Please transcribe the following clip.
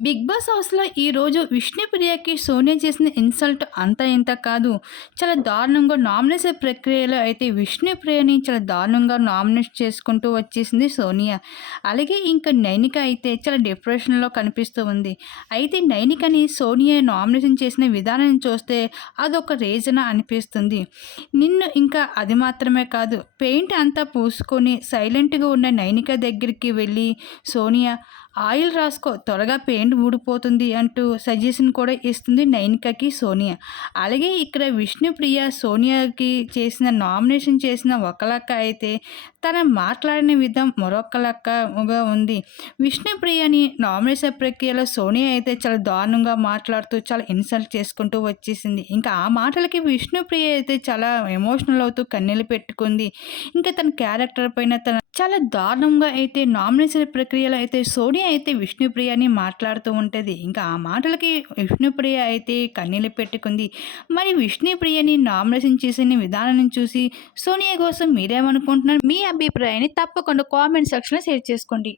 Big boss హౌస్‌లో ఈరోజు విష్ణుప్రియకి సోనియా చేసిన ఇన్సల్ట్ అంతా ఇంతా కాదు. చాలా దారుణంగా నామినేషన్ ప్రక్రియలో అయితే విష్ణుప్రియని చాలా దారుణంగా నామినేట్ చేసుకుంటూ వచ్చేసింది సోనియా. అలాగే ఇంకా నైనిక అయితే చాలా డిప్రెషన్‌లో కనిపిస్తూ ఉంది. అయితే నైనికని సోనియా నామినేషన్ చేసిన విధానం చూస్తే అదొక రీజనా అనిపిస్తుంది. నిన్ను ఇంకా అది మాత్రమే కాదు, పెయింట్ అంతా పూసుకొని సైలెంట్‌గా ఉన్న నైనిక దగ్గరికి వెళ్ళి సోనియా ఆయిల్ రాసుకో త్వరగా పెయింట్ ఊడిపోతుంది అంటూ సజెషన్ కూడా ఇస్తుంది నైనికకి సోనియా. అలాగే ఇక్కడ విష్ణుప్రియ సోనియాకి నామినేషన్ చేసిన ఒక లెక్క అయితే తన మాట్లాడిన విధం మరొక లెక్కగా ఉంది. విష్ణుప్రియని నామినేషన్ ప్రక్రియలో సోనియా అయితే చాలా దారుణంగా మాట్లాడుతూ చాలా ఇన్సల్ట్ చేసుకుంటూ వచ్చేసింది. ఇంకా ఆ మాటలకి విష్ణుప్రియ అయితే చాలా ఎమోషనల్ అవుతూ కన్నీళ్ళు పెట్టుకుంది. ఇంకా తన క్యారెక్టర్ పైన చాలా దారుణంగా అయితే నామినేషన్ ప్రక్రియలో అయితే సోనియా అయితే విష్ణుప్రియని మాట్లాడుతూ ఉంటది. ఇంకా ఆ మాటలకి విష్ణుప్రియ అయితే కన్నీళ్ళు పెట్టుకుంది. మరి విష్ణుప్రియని నామినేషన్ చేసిన విధానాన్ని చూసి సోనియా కోసం మీరేమనుకుంటున్నారు? మీ అభిప్రాయాన్ని తప్పకుండా కామెంట్ సెక్షన్‌లో షేర్ చేసుకోండి.